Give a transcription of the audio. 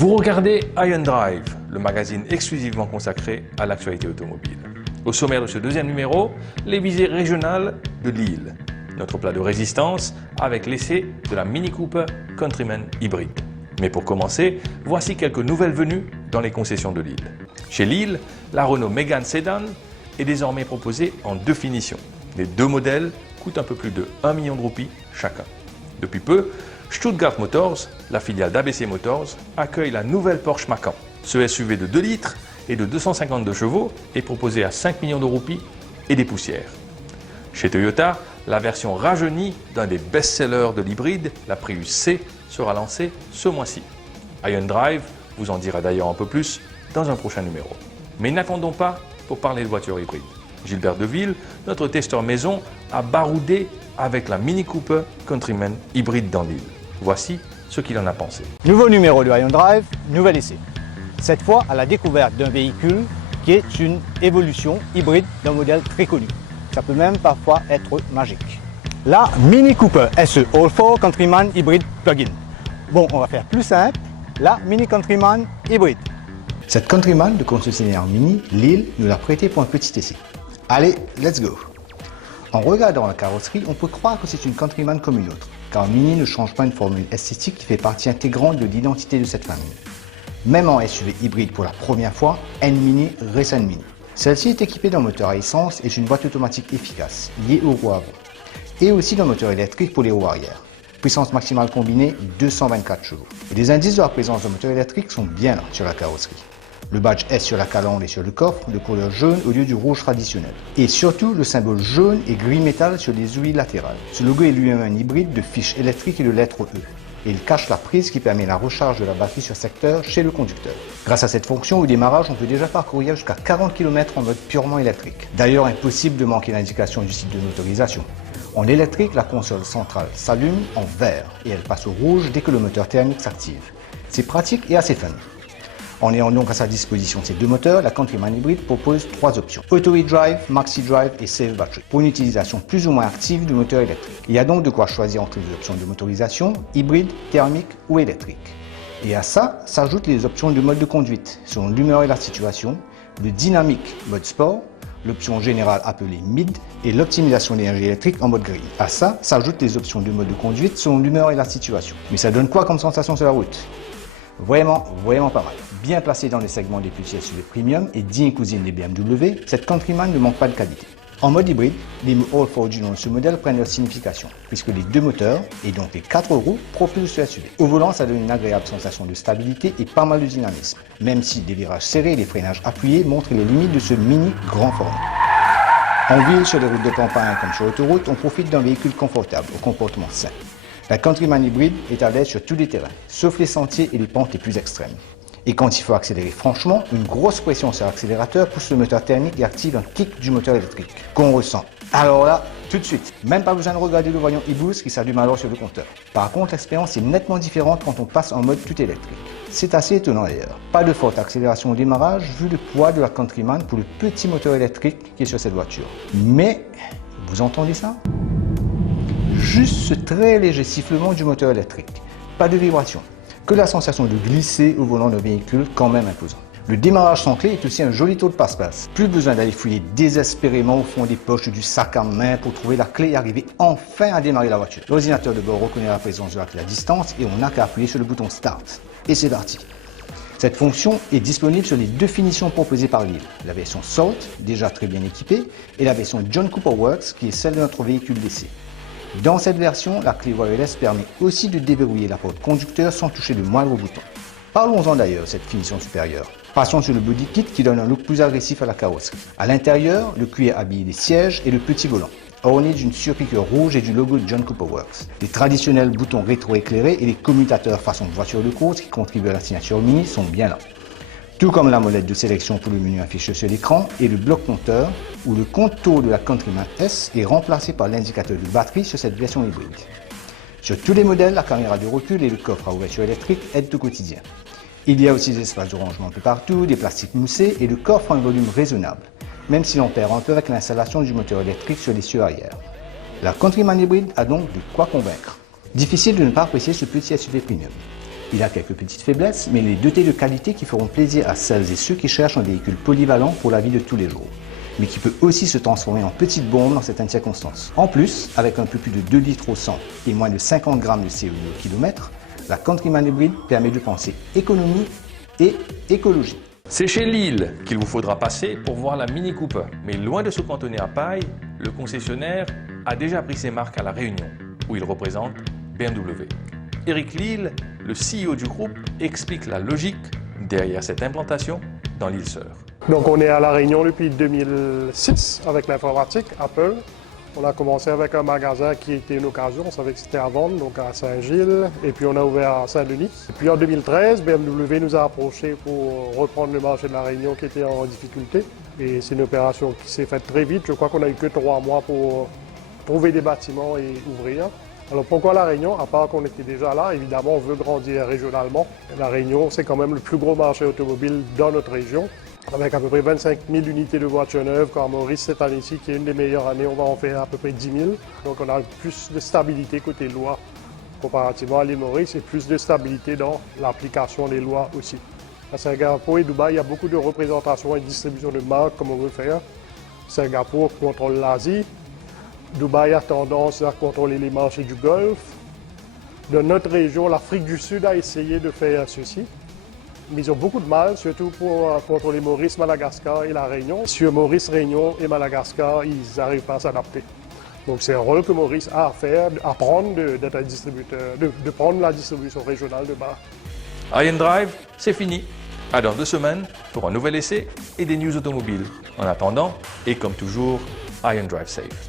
Vous regardez Ion Drive, le magazine exclusivement consacré à l'actualité automobile. Au sommaire de ce deuxième numéro, les visées régionales de Lille. Notre plat de résistance avec l'essai de la Mini Cooper Countryman hybride. Mais pour commencer, voici quelques nouvelles venues dans les concessions de Lille. Chez Lille, la Renault Mégane Sedan est désormais proposée en deux finitions. Les deux modèles coûtent un peu plus de 1 million de roupies chacun. Depuis peu, Stuttgart Motors, la filiale d'ABC Motors, accueille la nouvelle Porsche Macan. Ce SUV de 2 litres et de 252 chevaux est proposé à 5 millions de roupies et des poussières. Chez Toyota, la version rajeunie d'un des best-sellers de l'hybride, la Prius C, sera lancée ce mois-ci. Ion Drive vous en dira d'ailleurs un peu plus dans un prochain numéro. Mais n'attendons pas pour parler de voitures hybrides. Gilbert Deville, notre testeur maison, a baroudé avec la Mini Cooper Countryman hybride dans Lille. Voici ce qu'il en a pensé. Nouveau numéro de Ion Drive, nouvel essai. Cette fois à la découverte d'un véhicule qui est une évolution hybride d'un modèle très connu. Ça peut même parfois être magique. La Mini Cooper SE All4 Countryman Hybrid Plug-in. Bon, on va faire plus simple, la Mini Countryman Hybrid. Cette Countryman de concessionnaire Mini, Lille, nous l'a prêtée pour un petit essai. Allez, let's go! En regardant la carrosserie, on peut croire que c'est une Countryman comme une autre, car Mini ne change pas une formule esthétique qui fait partie intégrante de l'identité de cette famille. Même en SUV hybride pour la première fois, N-Mini reste N-Mini. Celle-ci est équipée d'un moteur à essence et d'une boîte automatique efficace, liée au roue avant, et aussi d'un moteur électrique pour les roues arrière. Puissance maximale combinée 224 chevaux. Et les indices de la présence d'un moteur électrique sont bien là sur la carrosserie. Le badge S sur la calandre et sur le coffre de couleur jaune au lieu du rouge traditionnel. Et surtout le symbole jaune et gris métal sur les ouïes latérales. Ce logo est lui-même un hybride de fiches électriques et de lettres E. Et il cache la prise qui permet la recharge de la batterie sur secteur chez le conducteur. Grâce à cette fonction, au démarrage, on peut déjà parcourir jusqu'à 40 km en mode purement électrique. D'ailleurs, impossible de manquer l'indication du site de motorisation. En électrique, la console centrale s'allume en vert et elle passe au rouge dès que le moteur thermique s'active. C'est pratique et assez fun. En ayant donc à sa disposition ces deux moteurs, la Countryman Hybrid propose trois options. Auto e-Drive, Maxi Drive et Save Battery, pour une utilisation plus ou moins active du moteur électrique. Il y a donc de quoi choisir entre les options de motorisation, hybride, thermique ou électrique. Et à ça s'ajoutent les options de mode de conduite, selon l'humeur et la situation, le dynamique mode sport, l'option générale appelée mid et l'optimisation de l'énergie électrique en mode green. À ça s'ajoutent les options de mode de conduite selon l'humeur et la situation. Mais ça donne quoi comme sensation sur la route? Vraiment pas mal. Bien placée dans les segments des petits SUV premium et digne cousine des BMW, cette Countryman ne manque pas de qualité. En mode hybride, les mots All4 du nom de ce modèle prennent leur signification, puisque les deux moteurs, et donc les 4 roues, propulsent ce SUV. Au volant, ça donne une agréable sensation de stabilité et pas mal de dynamisme, même si des virages serrés et des freinages appuyés montrent les limites de ce mini grand format. En ville, sur les routes de campagne comme sur l'autoroute, on profite d'un véhicule confortable, au comportement sain. La Countryman Hybrid est à l'aise sur tous les terrains, sauf les sentiers et les pentes les plus extrêmes. Et quand il faut accélérer franchement, une grosse pression sur l'accélérateur pousse le moteur thermique et active un kick du moteur électrique, qu'on ressent. Alors là, tout de suite, même pas besoin de regarder le voyant e-boost qui s'allume alors sur le compteur. Par contre, l'expérience est nettement différente quand on passe en mode tout électrique. C'est assez étonnant d'ailleurs. Pas de forte accélération au démarrage vu le poids de la Countryman pour le petit moteur électrique qui est sur cette voiture. Mais, vous entendez ça ? Juste ce très léger sifflement du moteur électrique. Pas de vibration, que la sensation de glisser au volant d'un véhicule quand même imposant. Le démarrage sans clé est aussi un joli taux de passe-passe. Plus besoin d'aller fouiller désespérément au fond des poches du sac à main pour trouver la clé et arriver enfin à démarrer la voiture. L'ordinateur de bord reconnaît la présence de la clé à distance et on n'a qu'à appuyer sur le bouton Start. Et c'est parti. Cette fonction est disponible sur les deux finitions proposées par Lille, la version Salt, déjà très bien équipée, et la version John Cooper Works, qui est celle de notre véhicule d'essai. Dans cette version, la clé wireless permet aussi de déverrouiller la porte conducteur sans toucher le moindre bouton. Parlons-en d'ailleurs, cette finition supérieure. Passons sur le body kit qui donne un look plus agressif à la carrosserie. À l'intérieur, le cuir habille les sièges et le petit volant, orné d'une surpiqûre rouge et du logo de John Cooper Works. Les traditionnels boutons rétro-éclairés et les commutateurs façon voiture de course qui contribuent à la signature Mini sont bien là. Tout comme la molette de sélection pour le menu affiché sur l'écran et le bloc compteur où le compte-tour de la Countryman S est remplacé par l'indicateur de batterie sur cette version hybride. Sur tous les modèles, la caméra de recul et le coffre à ouverture électrique aident au quotidien. Il y a aussi des espaces de rangement un peu partout, des plastiques moussés et le coffre a un volume raisonnable, même si l'on perd un peu avec l'installation du moteur électrique sur l'essieu arrière. La Countryman Hybrid a donc de quoi convaincre. Difficile de ne pas apprécier ce petit SUV premium. Il a quelques petites faiblesses, mais il est doté de qualités qui feront plaisir à celles et ceux qui cherchent un véhicule polyvalent pour la vie de tous les jours, mais qui peut aussi se transformer en petite bombe dans certaines circonstances. En plus, avec un peu plus de 2 litres au 100 et moins de 50 grammes de CO2 au kilomètre, la Countryman hybride permet de penser économie et écologie. C'est chez Lille qu'il vous faudra passer pour voir la Mini Cooper. Mais loin de se cantonner à Paille, le concessionnaire a déjà pris ses marques à La Réunion, où il représente BMW. Éric Lille, le CEO du groupe, explique la logique derrière cette implantation dans l'île Sœur. Donc on est à La Réunion depuis 2006 avec l'informatique, Apple. On a commencé avec un magasin qui était une occasion, on savait que c'était à vendre, donc à Saint-Gilles, et puis on a ouvert à Saint-Denis. Et puis en 2013, BMW nous a approchés pour reprendre le marché de La Réunion qui était en difficulté. Et c'est une opération qui s'est faite très vite, je crois qu'on n'a eu que 3 mois pour trouver des bâtiments et ouvrir. Alors pourquoi La Réunion? À part qu'on était déjà là, évidemment on veut grandir régionalement. La Réunion c'est quand même le plus gros marché automobile dans notre région. Avec à peu près 25 000 unités de voitures neuves, comme Maurice cette année-ci, qui est une des meilleures années, on va en faire à peu près 10 000. Donc on a plus de stabilité côté loi comparativement à l'île Maurice et plus de stabilité dans l'application des lois aussi. À Singapour et Dubaï, il y a beaucoup de représentations et distribution de marques comme on veut faire. Singapour contrôle l'Asie. Dubaï a tendance à contrôler les marchés du Golfe. Dans notre région, l'Afrique du Sud a essayé de faire ceci. Mais ils ont beaucoup de mal, surtout pour contrôler Maurice, Madagascar et la Réunion. Sur Maurice, Réunion et Madagascar, ils n'arrivent pas à s'adapter. Donc c'est un rôle que Maurice a à faire, à prendre d'être un distributeur, de prendre la distribution régionale de marques. iDrive, c'est fini. À dans 2 semaines pour un nouvel essai et des news automobiles. En attendant, et comme toujours, iDrive Safe.